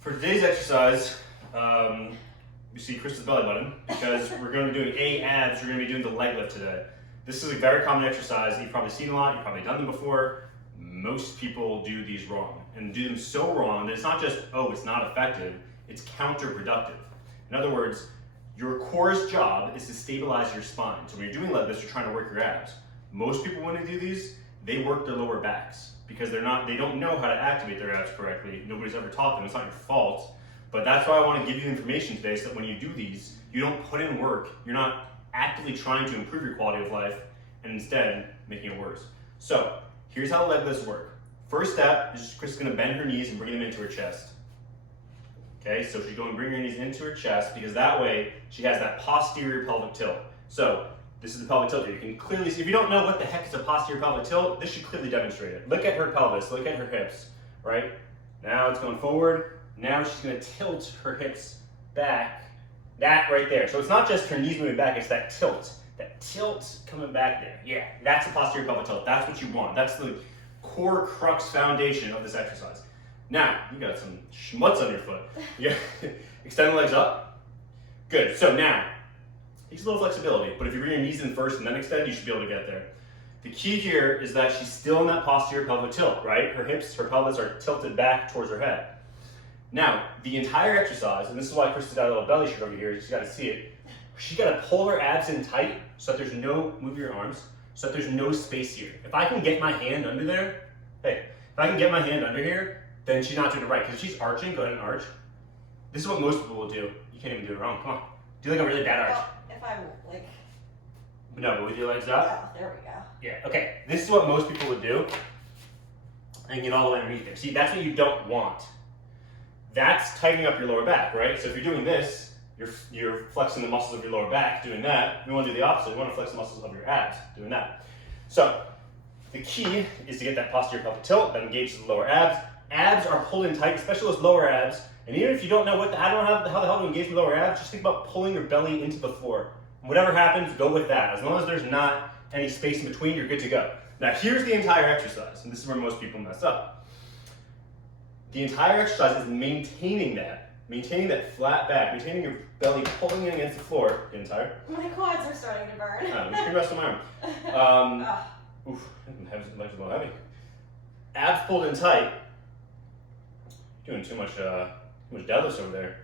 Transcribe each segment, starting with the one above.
For today's exercise, you see Krista's belly button because we're going to be doing abs. We're going to be doing the leg lift today. This is a very common exercise that you've probably seen a lot. You've probably done them before. Most people do these wrong and do them so wrong that it's not just, oh, it's not effective. It's counterproductive. In other words, your core's job is to stabilize your spine. So when you're doing leg lifts, you're trying to work your abs. Most people, when they do these, they work their lower backs because they don't know how to activate their abs correctly. Nobody's ever taught them. It's not your fault. But that's why I want to give you information today so that when you do these, you don't put in work. You're not actively trying to improve your quality of life and instead making it worse. So here's how leg lifts work. First step is Chris is going to bend her knees and bring them into her chest. Okay, so she's going to bring her knees into her chest because that way she has that posterior pelvic tilt. So this is the pelvic tilt here. You can clearly see, if you don't know what the heck is a posterior pelvic tilt, this should clearly demonstrate it. Look at her pelvis, look at her hips, right? Now it's going forward. Now she's going to tilt her hips back. That right there. So it's not just her knees moving back, it's that tilt. That tilt coming back there. Yeah, that's the posterior pelvic tilt. That's what you want. That's the core crux foundation of this exercise. Now, you got some schmutz on your foot. Yeah. Extend the legs up. Good. So now, takes a little flexibility, but if you bring your knees in first and then extend, you should be able to get there. The key here is that she's still in that posterior pelvic tilt, right? Her hips, her pelvis are tilted back towards her head. Now, the entire exercise, and this is why Krista's got a little belly shirt over here, you just gotta see it. She gotta pull her abs in tight so that there's no, move your arms, so that there's no space here. If I can get my hand under there, hey, if I can get my hand under here, then she's not doing it right. Because if she's arching, go ahead and arch. This is what most people will do. You can't even do it wrong. Come on. Do like a really bad arch. Well, if I'm like... No, but with your legs up? Yeah, there we go. Yeah, okay. This is what most people would do. And get all the way underneath there. See, that's what you don't want. That's tightening up your lower back, right? So if you're doing this, you're flexing the muscles of your lower back doing that. We want to do the opposite. We want to flex the muscles of your abs doing that. So the key is to get that posterior pelvic tilt that engages the lower abs. Abs are pulled in tight, especially those lower abs. And even if you don't know how the hell to engage the lower abs, just think about pulling your belly into the floor. Whatever happens, go with that. As long as there's not any space in between, you're good to go. Now here's the entire exercise, and this is where most people mess up. The entire exercise is maintaining that flat back, maintaining your belly pulling in against the floor. The entire. My quads are starting to burn. I'm just gonna rest on my arm. Oof, legs a little heavy. Abs pulled in tight. Doing too much deadlifts over there.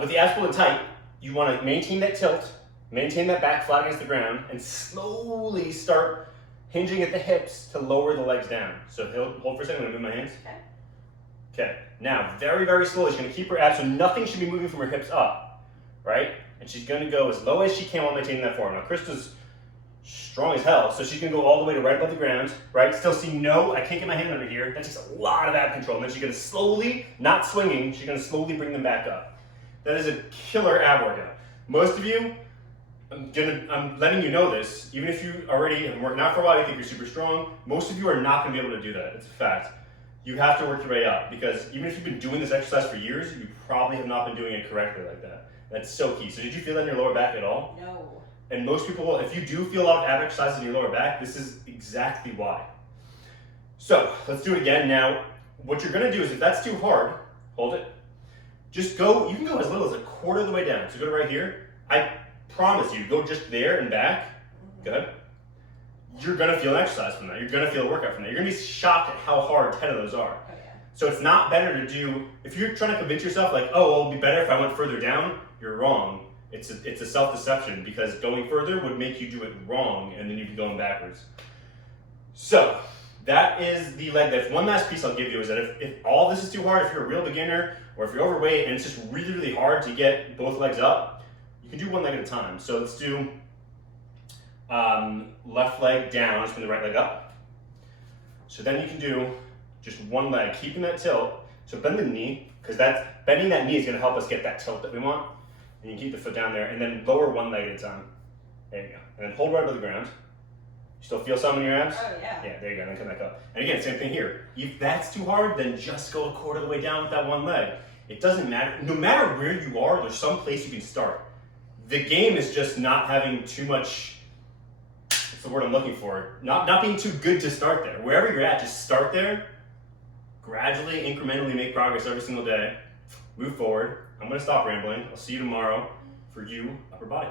With the abs pulled in tight, you want to maintain that tilt, maintain that back flat against the ground, and slowly start hinging at the hips to lower the legs down. So hold for a second. I'm going to move my hands. Okay. Now, very, very slowly, she's going to keep her abs, so nothing should be moving from her hips up, right? And she's going to go as low as she can while maintaining that form. Now, Krista's strong as hell, so she's gonna go all the way to right above the ground, right? Still see no, I can't get my hand under here. That takes a lot of ab control. And then she's gonna slowly, not swinging, she's gonna slowly bring them back up. That is a killer ab workout. Most of you, I'm letting you know this, even if you already have been working out for a while, you think you're super strong, most of you are not gonna be able to do that. It's a fact. You have to work your way up because even if you've been doing this exercise for years, you probably have not been doing it correctly like that. That's so key. So did you feel that in your lower back at all? No. And most people will, if you do feel a lot of ab exercises in your lower back, this is exactly why. So let's do it again. Now, what you're gonna do is if that's too hard, hold it. Just go, you can go as little as a quarter of the way down. So go to right here. I promise you, go just there and back. Go ahead. You're gonna feel an exercise from that. You're gonna feel a workout from that. You're gonna be shocked at how hard 10 of those are. Oh, yeah. So it's not better to do, if you're trying to convince yourself like, oh, well, it'll be better if I went further down, you're wrong. It's a self-deception because going further would make you do it wrong and then you'd be going backwards. So that is the leg lift. One last piece I'll give you is that if all this is too hard, if you're a real beginner or if you're overweight and it's just really, really hard to get both legs up, you can do one leg at a time. So let's do left leg down, spin the right leg up. So then you can do just one leg, keeping that tilt. So bend the knee, because bending that knee is gonna help us get that tilt that we want. And you keep the foot down there, and then lower one leg at a time. There you go. And then hold right above the ground. You still feel some in your abs? Oh, yeah. Yeah, there you go, and then come back up. And again, same thing here. If that's too hard, then just go a quarter of the way down with that one leg. It doesn't matter. No matter where you are, there's some place you can start. The game is just not having too much, what's the word I'm looking for? Not being too good to start there. Wherever you're at, just start there. gradually, incrementally make progress every single day. Move forward. I'm going to stop rambling. I'll see you tomorrow for you, upper body.